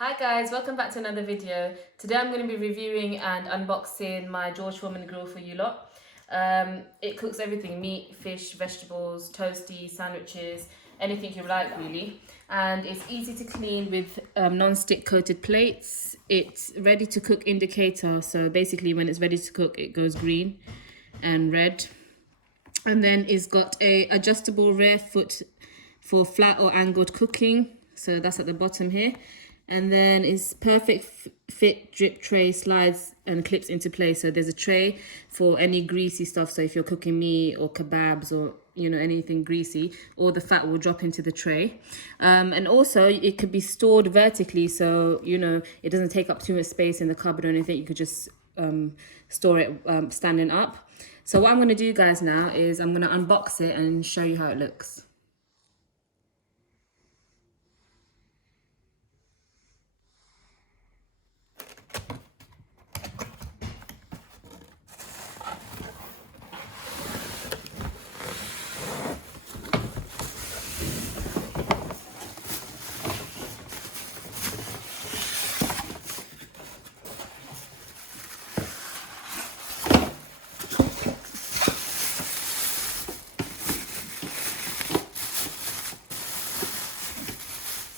Hi guys, welcome back to another video. Today I'm going to be reviewing and unboxing my George Foreman Grill for you lot. It cooks everything: meat, fish, vegetables, toasties, sandwiches, anything you like really. And it's easy to clean with non-stick coated plates. It's ready to cook indicator, so basically when it's ready to cook it goes green and red. And then it's got a adjustable rear foot for flat or angled cooking, so that's at the bottom here. And then it's perfect fit drip tray, slides and clips into place. So there's a tray for any greasy stuff. So if you're cooking meat or kebabs or anything greasy, all the fat will drop into the tray. And also it could be stored vertically, so it doesn't take up too much space in the cupboard or anything. You could just store it standing up. So what I'm going to do, guys, now is I'm going to unbox it and show you how it looks.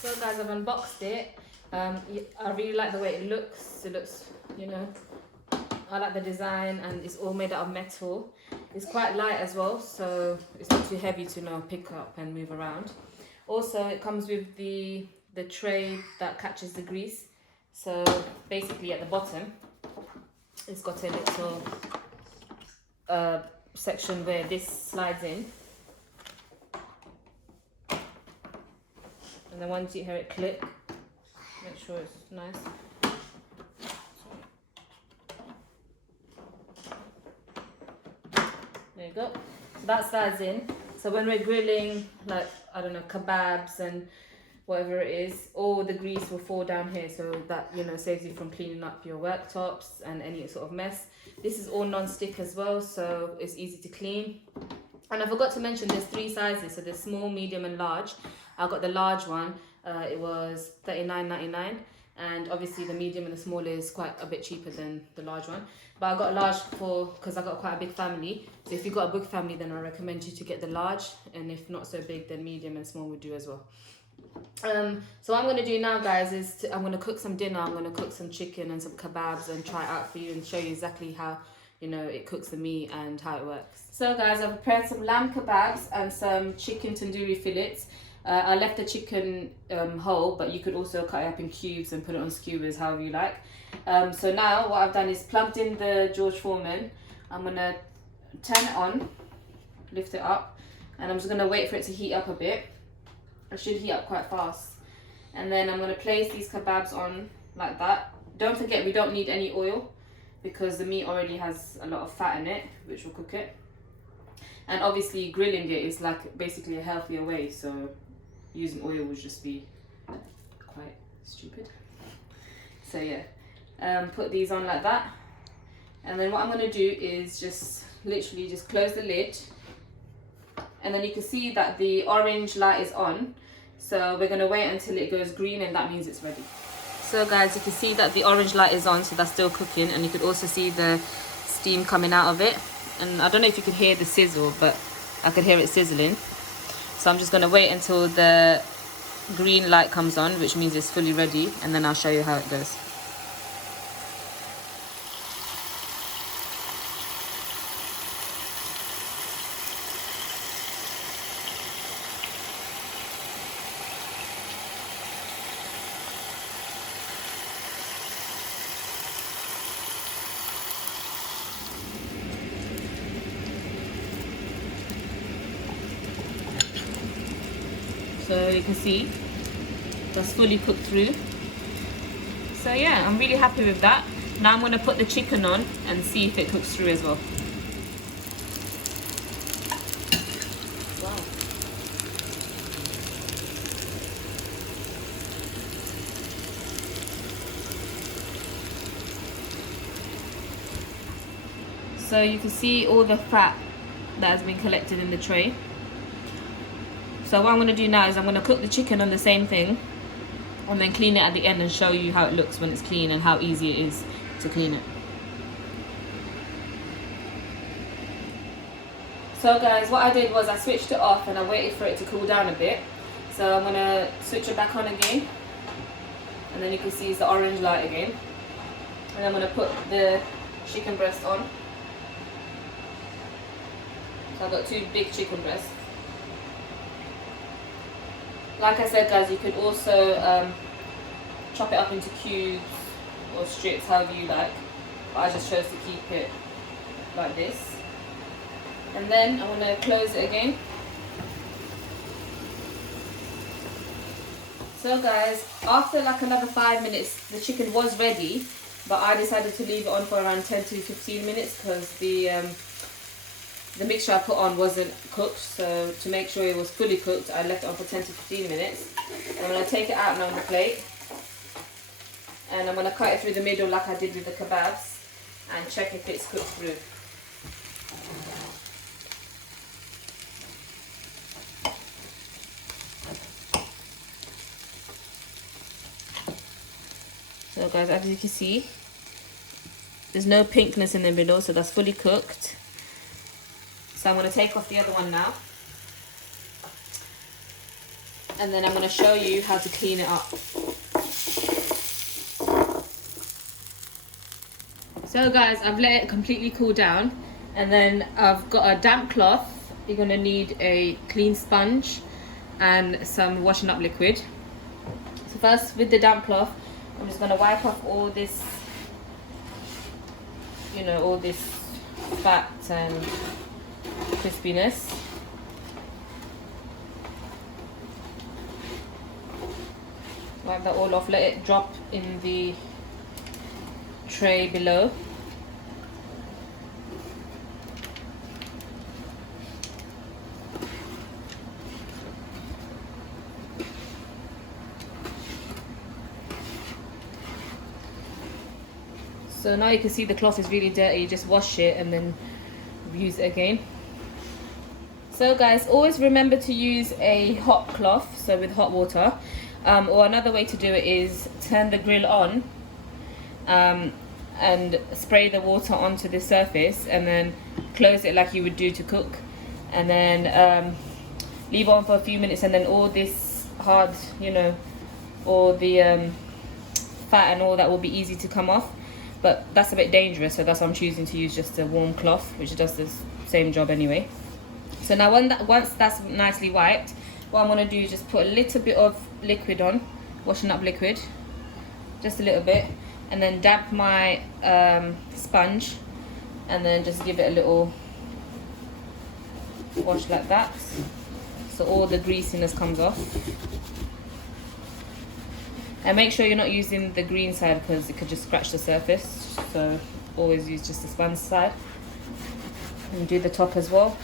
So guys, I've unboxed it. I really like the way it looks. It looks, I like the design, and it's all made out of metal. It's quite light as well, so it's not too heavy to pick up and move around. Also, it comes with the tray that catches the grease. So basically at the bottom, it's got a little section where this slides in. And then once you hear it click, make sure it's nice. There you go. So that slides in. So when we're grilling, like, I don't know, kebabs and whatever it is, all the grease will fall down here. So that, saves you from cleaning up your worktops and any sort of mess. This is all non-stick as well, so it's easy to clean. And I forgot to mention there's 3 sizes. So there's small, medium and large. I got the large one. It was $39.99. And obviously the medium and the small is quite a bit cheaper than the large one. But I got a large because I got quite a big family. So if you've got a big family, then I recommend you to get the large. And if not so big, then medium and small would do as well. So what I'm going to do now, guys, is I'm going to cook some dinner. I'm going to cook some chicken and some kebabs and try it out for you and show you exactly how it cooks the meat and how it works. So guys, I've prepared some lamb kebabs and some chicken tandoori fillets. I left the chicken whole, but you could also cut it up in cubes and put it on skewers, however you like. So now what I've done is plugged in the George Foreman. I'm going to turn it on, lift it up, and I'm just going to wait for it to heat up a bit. It should heat up quite fast. And then I'm going to place these kebabs on like that. Don't forget, we don't need any oil, because the meat already has a lot of fat in it, which will cook it. And obviously grilling it is like basically a healthier way, so using oil would just be quite stupid. So yeah, put these on like that. And then what I'm going to do is just literally just close the lid. And then you can see that the orange light is on. So we're going to wait until it goes green, and that means it's ready. So guys, you can see that the orange light is on, so that's still cooking, and you could also see the steam coming out of it. And I don't know if you could hear the sizzle, but I could hear it sizzling. So I'm just going to wait until the green light comes on, which means it's fully ready, and then I'll show you how it goes. So you can see that's fully cooked through. So yeah, I'm really happy with that. Now I'm going to put the chicken on and see if it cooks through as well. Wow. So you can see all the fat that has been collected in the tray. So what I'm going to do now is I'm going to cook the chicken on the same thing. and then clean it at the end and show you how it looks when it's clean and how easy it is to clean it. So guys, what I did was I switched it off and I waited for it to cool down a bit. So I'm gonna switch it back on again, and then you can see it's the orange light again. And I'm gonna put the chicken breast on. So I've got 2 big chicken breasts. Like I said guys, you could also chop it up into cubes or strips, however you like. But I just chose to keep it like this. And then I'm going to close it again. So guys, after like another 5 minutes, the chicken was ready, but I decided to leave it on for around 10 to 15 minutes because the mixture I put on wasn't cooked. So to make sure it was fully cooked, I left it on for 10 to 15 minutes. And I'm going to take it out now on the plate, and I'm going to cut it through the middle like I did with the kebabs and check if it's cooked through. So guys, as you can see, there's no pinkness in the middle, so that's fully cooked. So I'm going to take off the other one now, and then I'm going to show you how to clean it up. So guys, I've let it completely cool down, and then I've got a damp cloth. You're going to need a clean sponge and some washing up liquid. So first, with the damp cloth, I'm just going to wipe off all this, you know, all this fat and crispiness. Wipe that all off, let it drop in the tray below. So now you can see the cloth is really dirty. You just wash it and then use it again. So guys, always remember to use a hot cloth, so with hot water, or another way to do it is turn the grill on and spray the water onto the surface, and then close it like you would do to cook, and then leave on for a few minutes, and then all this hard, you know, all the fat and all that will be easy to come off. But that's a bit dangerous, so that's why I'm choosing to use just a warm cloth, which does the same job anyway. So now once that's nicely wiped, what I'm going to do is just put a little bit of liquid on, washing up liquid, just a little bit, and then damp my sponge, and then just give it a little wash like that, so all the greasiness comes off. And make sure you're not using the green side because it could just scratch the surface, so always use just the sponge side. And do the top as well.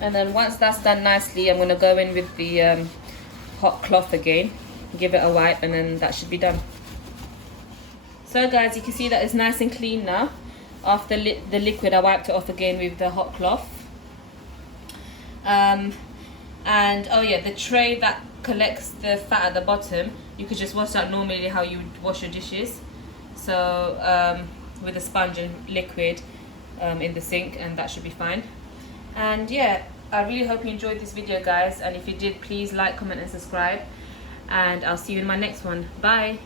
And then once that's done nicely, I'm going to go in with the hot cloth again, give it a wipe, and then that should be done. So guys, you can see that it's nice and clean now. After the liquid, I wiped it off again with the hot cloth. And oh yeah, the tray that collects the fat at the bottom, you could just wash that normally how you would wash your dishes. So with a sponge and liquid in the sink, and that should be fine. And yeah, I really hope you enjoyed this video guys, and if you did, please like, comment and subscribe, and I'll see you in my next one. Bye.